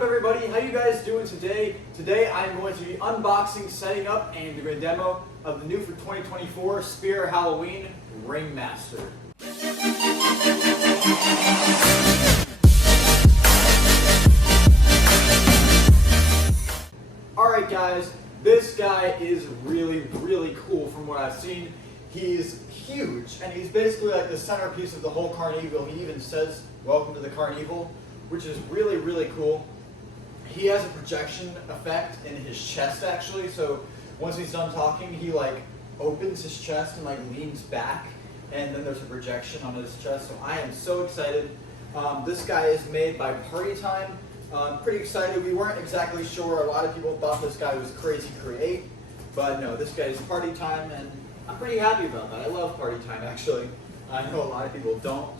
up, everybody? How you guys doing today? Today I'm going to be unboxing, setting up, and doing a demo of the new for 2024 Spear Halloween Ringmaster. Alright guys, this guy is really cool from what I've seen. He's huge, and he's basically like the centerpiece of the whole Carnival. He even says, "Welcome to the Carnival," which is really cool. He has a projection effect in his chest actually, so once he's done talking, he like opens his chest and like leans back, and then there's a projection on his chest. So I am so excited. This guy is made by Party Time. Pretty excited. We weren't exactly sure. A lot of people thought this guy was crazy create, but no, this guy is Party Time, and I'm pretty happy about that. I love Party Time actually. I know a lot of people don't,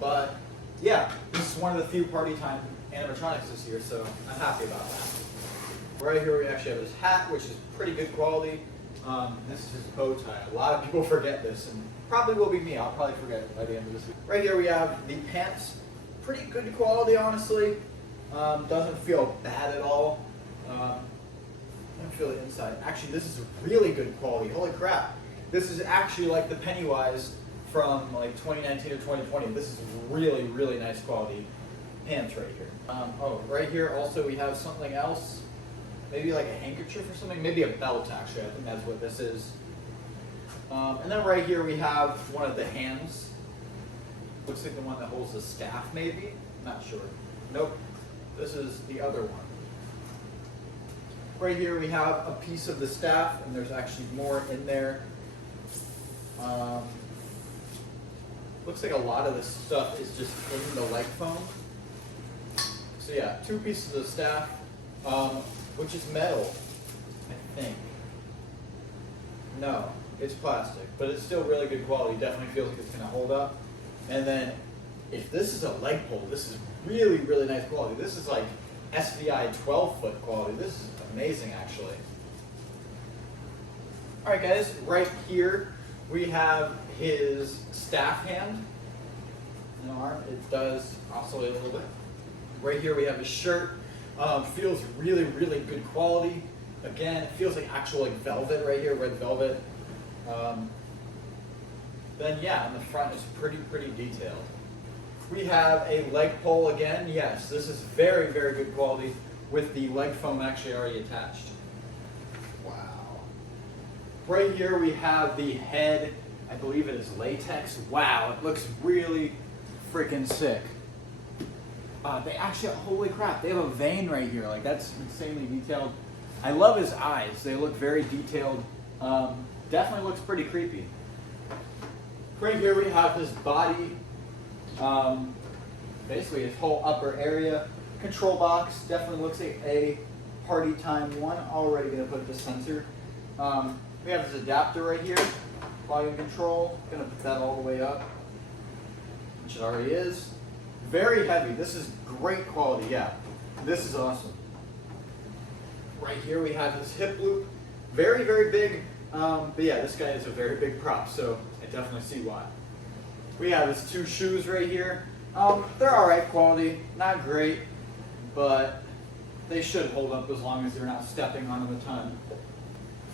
but yeah, this is one of the few Party Time animatronics this year, so I'm happy about that. Right here we actually have his hat, which is pretty good quality. This is his bow tie. A lot of people forget this, and probably will be me. I'll probably forget it by the end of this week. Right here we have the pants. Pretty good quality, honestly. Doesn't feel bad at all. I don't feel the inside. Actually, this is really good quality. Holy crap. This is actually like the Pennywise from like 2019 or 2020. This is really nice quality pants right here. Oh, right here also we have something else. Maybe like a handkerchief or something. Maybe a belt actually. I think that's what this is. And then right here we have one of the hands. Looks like the one that holds the staff maybe. Not sure. Nope. This is the other one. Right here we have a piece of the staff, and there's actually more in there. Looks like a lot of this stuff is just in the leg foam. So yeah, 2 pieces of staff, which is metal, I think. No, it's plastic, but it's still really good quality. Definitely feels like it's gonna hold up. And then, if this is a leg pole, this is really nice quality. This is like SVI 12-foot quality. This is amazing, actually. All right, guys, right here we have his staff hand and arm. It does oscillate a little bit. Right here we have his shirt. Feels really good quality. Again, it feels like actual like velvet right here, red velvet. Then yeah, on the front it's pretty detailed. We have a leg pole again. Yes, this is very good quality with the leg foam actually already attached. Wow. Right here we have the head. I believe it is latex. Wow, it looks really freaking sick. They actually, holy crap, they have a vein right here. Like, that's insanely detailed. I love his eyes. They look very detailed. Definitely looks pretty creepy. Right here we have his body. Basically his whole upper area. Control box definitely looks like a Party Time one. Already gonna put the sensor. We have this adapter right here. Volume control. Gonna put that all the way up, which it already is. Very heavy. This is great quality. Yeah, this is awesome. Right here we have his hip loop. Very big. But yeah, this guy is a very big prop, so I definitely see why. We have his 2 shoes right here. They're alright quality, not great, but they should hold up as long as they're not stepping on them a ton.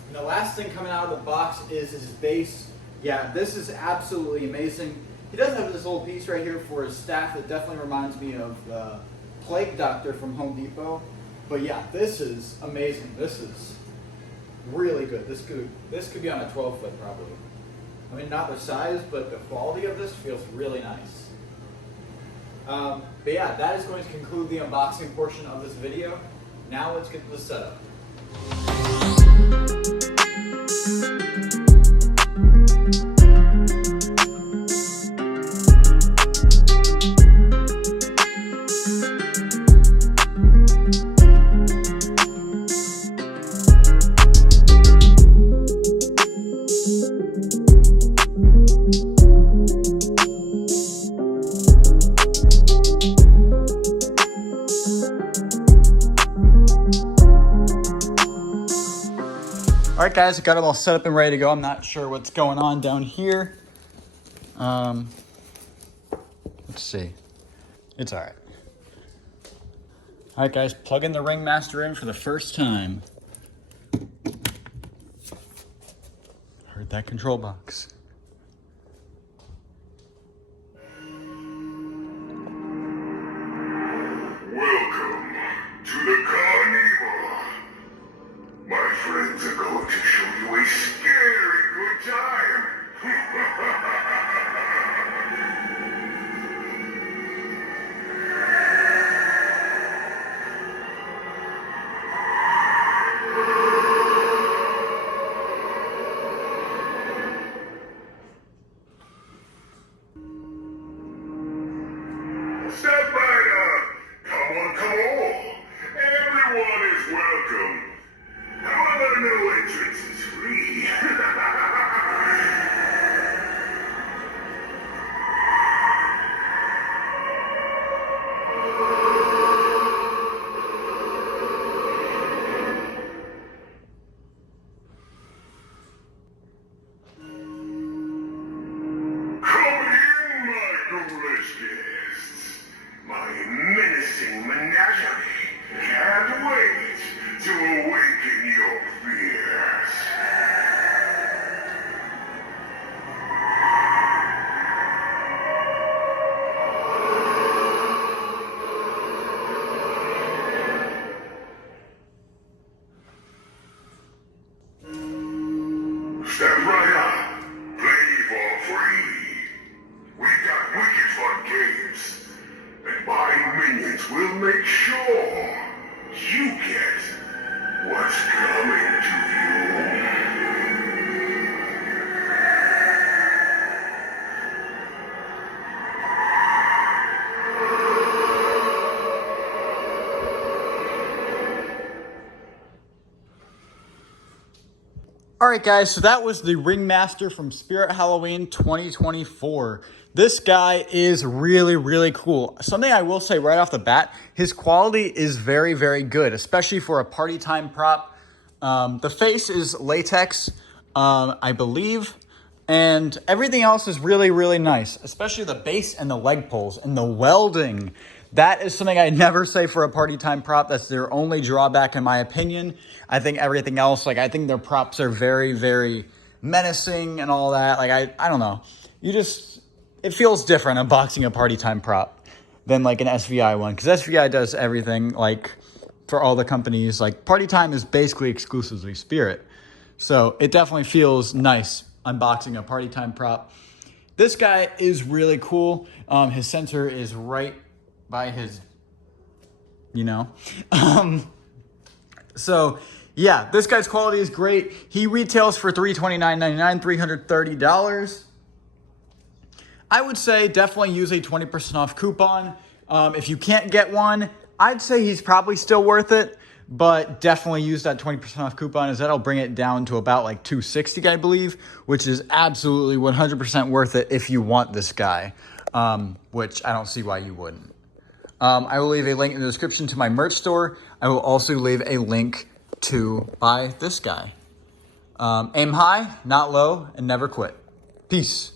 And the last thing coming out of the box is his base. Yeah, this is absolutely amazing. He does have this little piece right here for his staff that definitely reminds me of the Plague Doctor from Home Depot. But yeah, this is amazing. This is really good. This could be on a 12-foot probably. I mean, not the size, but the quality of this feels really nice. But yeah, that is going to conclude the unboxing portion of this video. Now let's get to the setup. All right, guys, I got it all set up and ready to go. I'm not sure what's going on down here. Let's see. It's all right. All right, guys, plugging the Ringmaster in for the first time. Heard that control box. Welcome to the Carnival. My friends are going to show you a scary good time. Step right up. Come on, come on. Everyone is welcome. However, no entrance is free. Come in, my ghoulish guests. My menacing menagerie can't wait to awaken your fears. Step right up. Play for free. We got wicked fun games. And my minions will make sure you get what's coming to you. All right, guys, so that was the Ringmaster from Spirit Halloween 2024. This guy is really, really cool. Something I will say right off the bat, his quality is very, very good, especially for a party time prop. The face is latex, I believe, and everything else is really, really nice, especially the base and the leg pulls and the welding. That is something I never say for a party time prop. That's their only drawback in my opinion. I think everything else, like I think their props are very, very menacing and all that. Like I don't know. It feels different unboxing a party time prop than like an SVI one. Because SVI does everything like for all the companies. Like party time is basically exclusively Spirit. So it definitely feels nice unboxing a party time prop. This guy is really cool. His sensor is right by his, so yeah, this guy's quality is great. He retails for $329.99, $330. I would say definitely use a 20% off coupon. If you can't get one, I'd say he's probably still worth it, but definitely use that 20% off coupon, as that'll bring it down to about like $260, I believe, which is absolutely 100% worth it if you want this guy, which I don't see why you wouldn't. I will leave a link in the description to my merch store. I will also leave a link to buy this guy. Aim high, not low, and never quit. Peace.